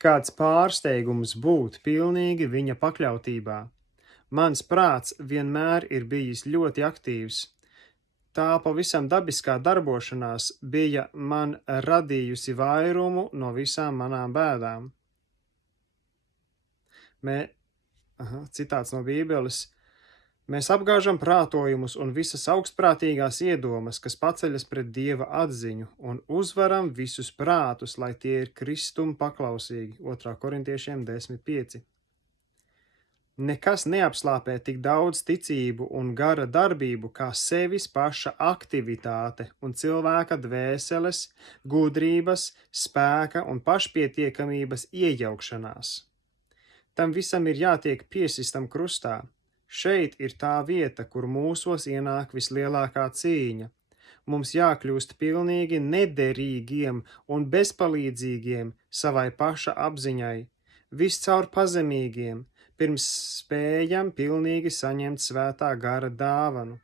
Kāds pārsteigums būt pilnīgi viņa pakļautībā. Mans prāts vienmēr ir bijis ļoti aktīvs. Tā pavisam dabiskā darbošanās bija man radījusi vairumu no visām manām bēdām. Citāts no Bībeles. Mēs apgāžam prātojumus un visas augstprātīgās iedomas, kas paceļas pret Dieva atziņu, un uzvaram visus prātus, lai tie ir Kristum paklausīgi. 2. Korintiešiem 10:5. Nekas neapslāpē tik daudz ticību un gara darbību, kā sevis paša aktivitāte un cilvēka dvēseles, gudrības, spēka un pašpietiekamības iejaukšanās. Tam visam ir jātiek piesistam krustā. Šeit ir tā vieta, kur mūsos ienāk vislielākā cīņa. Mums jākļūst pilnīgi nederīgiem un bezpalīdzīgiem savai paša apziņai, viscaur pazemīgiem, pirms spējam pilnīgi saņemt svētā gara dāvanu.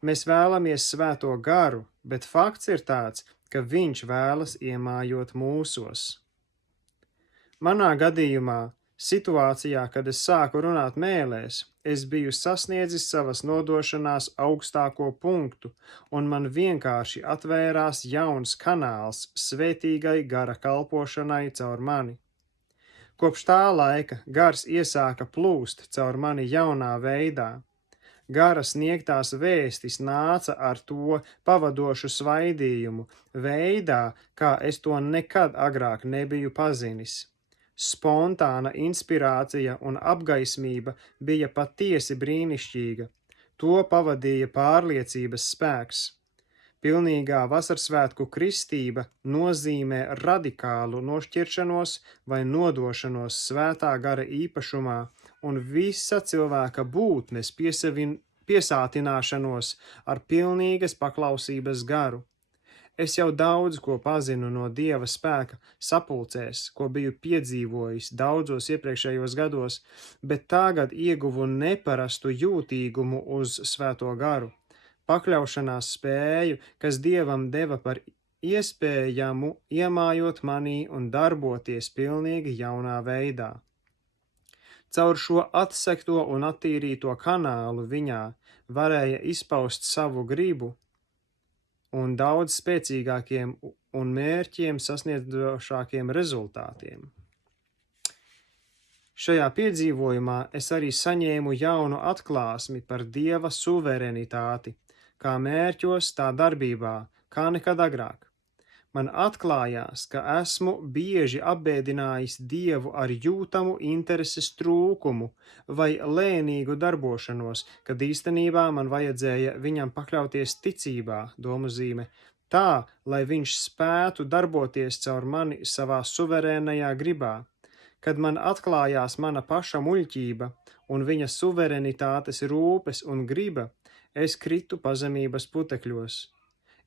Mēs vēlamies svēto garu, bet fakts ir tāds, ka viņš vēlas iemājot mūsos. Manā gadījumā, situācijā, kad es sāku runāt mēlēs, es biju sasniedzis savas nodošanās augstāko punktu, un man vienkārši atvērās jauns kanāls svētīgai gara kalpošanai caur mani. Kopš tā laika gars iesāka plūst caur mani jaunā veidā. Gara sniegtās vēstis nāca ar to pavadošu svaidījumu, veidā, kā es to nekad agrāk nebiju pazinis. Spontāna inspirācija un apgaismība bija patiesi brīnišķīga. To pavadīja pārliecības spēks. Pilnīgā vasarsvētku kristība nozīmē radikālu nošķiršanos vai nodošanos svētā gara īpašumā un visa cilvēka būtnes piesātināšanos ar pilnīgas paklausības garu. Es jau daudz ko pazinu no Dieva spēka sapulcēs, ko biju piedzīvojis daudzos iepriekšējos gados, bet tagad ieguvu neparastu jūtīgumu uz svēto garu, pakļaušanās spēju, kas Dievam deva par iespējamu iemājot manī un darboties pilnīgi jaunā veidā. Caur šo atsekto un attīrīto kanālu viņā varēja izpaust savu gribu un daudz spēcīgākiem un mērķiem sasniedzošākiem rezultātiem. Šajā piedzīvojumā es arī saņēmu jaunu atklāsmi par Dieva suverenitāti, kā mērķos, tā darbībā, kā nekad agrāk. Man atklājās, ka esmu bieži apbēdinājis Dievu ar jūtamu intereses trūkumu vai lēnīgu darbošanos, kad īstenībā man vajadzēja viņam pakļauties ticībā, domuzīme, tā, lai viņš spētu darboties caur mani savā suverēnajā gribā. Kad man atklājās mana paša muļķība un viņa suverenitātes rūpes un griba, es kritu pazemības putekļos.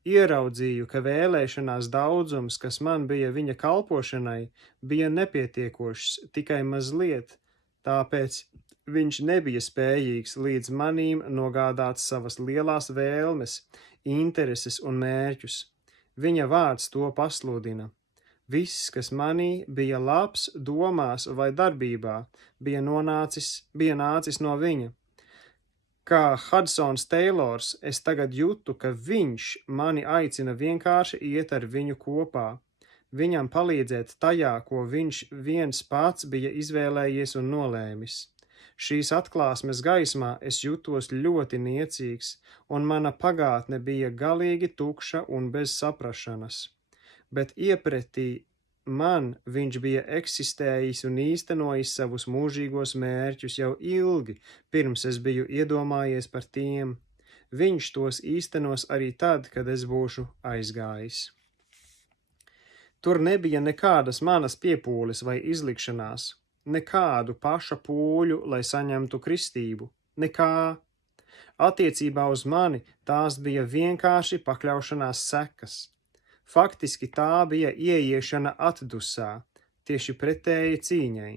Ieraudzīju, ka vēlēšanās daudzums, kas man bija viņa kalpošanai, bija nepietiekošs tikai mazliet, tāpēc viņš nebija spējīgs līdz manīm nogādāt savas lielās vēlmes, intereses un mērķus. Viņa vārds to pasludina. Viss, kas manī bija labs domās vai darbībā, bija nācis no viņa. Kā Hudsons Teilors, es tagad jūtu, ka viņš mani aicina vienkārši iet ar viņu kopā, viņam palīdzēt tajā, ko viņš viens pats bija izvēlējies un nolēmis. Šīs atklāsmes gaismā es jutos ļoti niecīgs, un mana pagātne bija galīgi tukša un bez saprašanas. Bet iepretī man viņš bija eksistējis un īstenojis savus mūžīgos mērķus jau ilgi, pirms es biju iedomājies par tiem. Viņš tos īstenos arī tad, kad es būšu aizgājis. Tur nebija nekādas manas piepūles vai izlikšanās, nekādu paša pūļu, lai saņemtu kristību, nekā. Attiecībā uz mani tās bija vienkārši pakļaušanās sekas. Faktiski tā bija ieiešana atdusā, tieši pretēji cīņai.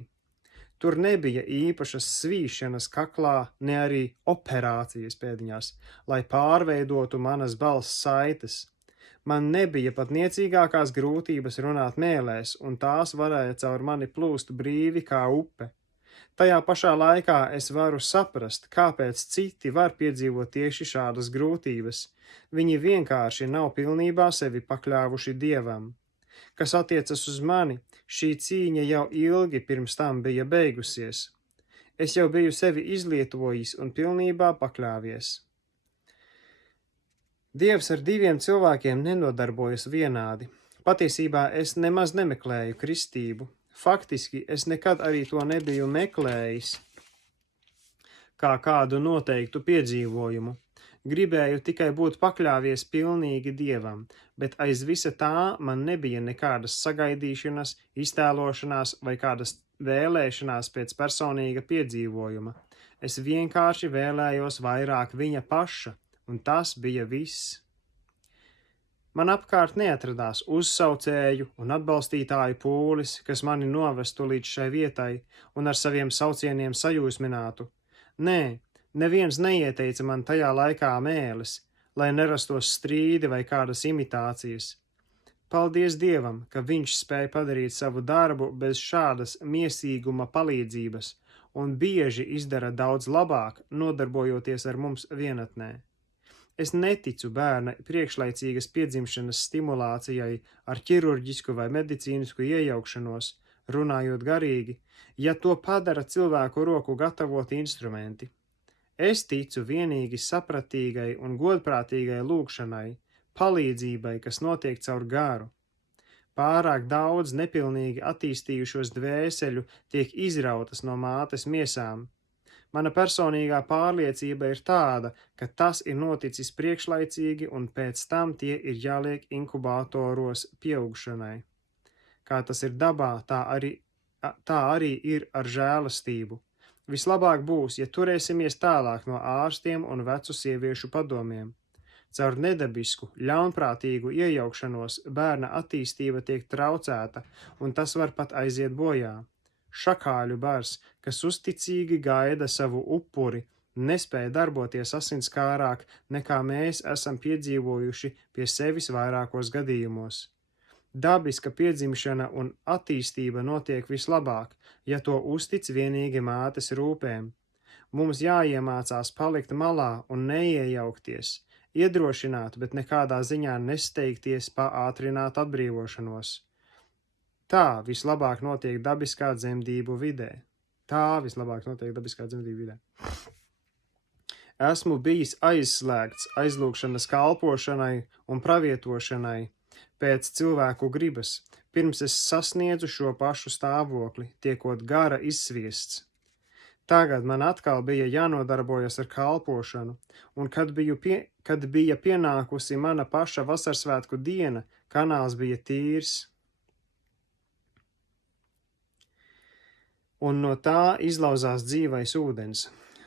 Tur nebija īpašas svīšanas kaklā, ne arī operācijas pēdiņās, lai pārveidotu manas balss saites. Man nebija pat niecīgākās grūtības runāt mēlēs, un tās varēja caur mani plūst brīvi kā upe. Tajā pašā laikā es varu saprast, kāpēc citi var piedzīvot tieši šādas grūtības. Viņi vienkārši nav pilnībā sevi pakļāvuši Dievam. Kas attiecas uz mani, šī cīņa jau ilgi pirms tam bija beigusies. Es jau biju sevi izlietojis un pilnībā pakļāvies. Dievs ar diviem cilvēkiem nenodarbojas vienādi. Patiesībā es nemaz nemeklēju kristību. Faktiski es nekad arī to nebiju meklējis kā kādu noteiktu piedzīvojumu. Gribēju tikai būt pakļāvies pilnīgi Dievam, bet aiz visa tā man nebija nekādas sagaidīšanas, iztēlošanās vai kādas vēlēšanās pēc personīga piedzīvojuma. Es vienkārši vēlējos vairāk viņa paša, un tas bija viss. Man apkārt neatradās uzsaucēju un atbalstītāju pūlis, kas mani novestu līdz šai vietai un ar saviem saucieniem sajūsminātu. Nē, neviens neieteica man tajā laikā mēles, lai nerastos strīdi vai kādas imitācijas. Paldies Dievam, ka viņš spēja padarīt savu darbu bez šādas miesīguma palīdzības un bieži izdara daudz labāk, nodarbojoties ar mums vienatnē. Es neticu bērna priekšlaicīgas piedzimšanas stimulācijai ar ķirurģisku vai medicīnisku iejaukšanos, runājot garīgi, ja to padara cilvēku roku gatavoti instrumenti. Es ticu vienīgi sapratīgai un godprātīgai lūgšanai, palīdzībai, kas notiek caur garu. Pārāk daudz nepilnīgi attīstījušos dvēseļu tiek izrautas no mātes miesām. Mana personīgā pārliecība ir tāda, ka tas ir noticis priekšlaicīgi un pēc tam tie ir jāliek inkubatoros pieaugšanai. Kā tas ir dabā, tā arī ir ar žēlastību. Vislabāk būs, ja turēsimies tālāk no ārstiem un vecu sieviešu padomiem. Caur nedabisku, ļaunprātīgu iejaukšanos bērna attīstība tiek traucēta, un tas var pat aiziet bojā. Šakāļu bars, kas uzticīgi gaida savu upuri, nespēja darboties asinskārāk, nekā mēs esam piedzīvojuši pie sevis vairākos gadījumos. Dabiska piedzimšana un attīstība notiek vislabāk, ja to uztic vienīgi mātes rūpēm. Mums jāiemācās palikt malā un neiejaukties, iedrošināt, bet nekādā ziņā nesteigties paātrināt atbrīvošanos. Tā vislabāk notiek dabiskā dzemdību vidē. Esmu bijis aizslēgts aizlūgšanas kalpošanai un pravietošanai pēc cilvēku gribas, pirms es sasniedzu šo pašu stāvokli, tiekot gara izsviests. Tagad man atkal bija jānodarbojas ar kalpošanu, un kad bija pienākusi mana paša vasarsvētku diena, kanāls bija tīrs. Un no tā izlauzās dzīvais ūdens.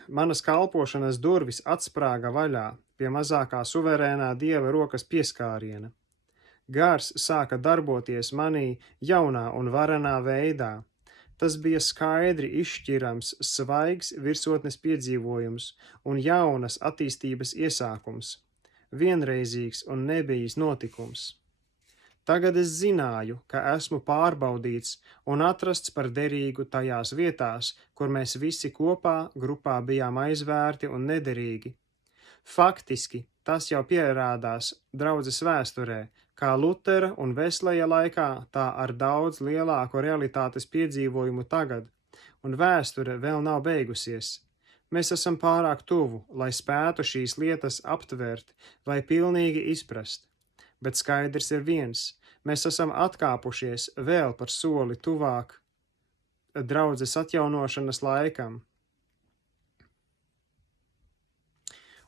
Manas kalpošanas durvis atsprāga vaļā pie mazākā suverēnā Dieva rokas pieskāriena. Gars sāka darboties manī jaunā un varenā veidā. Tas bija skaidri izšķirams, svaigs virsotnes piedzīvojums un jaunas attīstības iesākums, vienreizīgs un nebijis notikums. Tagad es zināju, ka esmu pārbaudīts un atrasts par derīgu tajās vietās, kur mēs visi kopā grupā bijām aizvērti un nederīgi. Faktiski tas jau pierādās draudzes vēsturē, kā Lutera un Vesleja laikā, tā ar daudz lielāku realitātes piedzīvojumu tagad, un vēsture vēl nav beigusies. Mēs esam pārāk tuvu, lai spētu šīs lietas aptvert vai pilnīgi izprast. Bet skaidrs ir viens, mēs esam atkāpušies vēl par soli tuvāk draudzes atjaunošanas laikam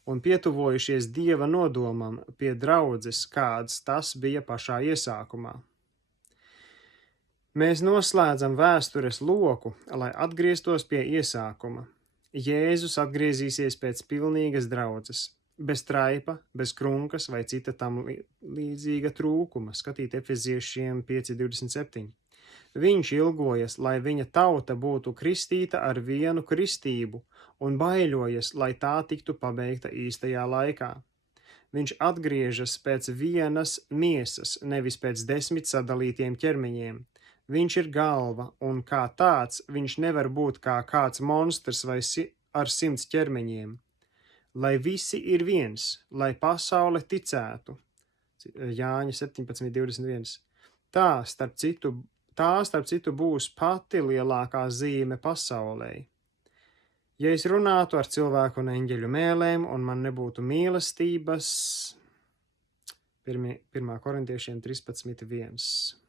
un pietuvojušies Dieva nodomam pie draudzes, kāds tas bija pašā iesākumā. Mēs noslēdzam vēstures loku, lai atgrieztos pie iesākuma. Jēzus atgriezīsies pēc pilnīgas draudzes. Bez traipa, bez krunkas vai cita tam līdzīga trūkuma, skatīt Efeziešiem 5:27. Viņš ilgojas, lai viņa tauta būtu kristīta ar vienu kristību un baiļojas, lai tā tiktu pabeigta īstajā laikā. Viņš atgriežas pēc vienas miesas, nevis pēc 10 sadalītiem ķermeņiem. Viņš ir galva, un kā tāds viņš nevar būt kā kāds monstrs vai ar 100 ķermeņiem. Lai visi ir viens, lai pasaule ticētu. Jāņa 17:21. Tā, starp citu, būs pati lielākā zīme pasaulē. Ja es runātu ar cilvēku un eņģeļu mēlēm, un man nebūtu mīlestības, 1. korintiešiem 13:1.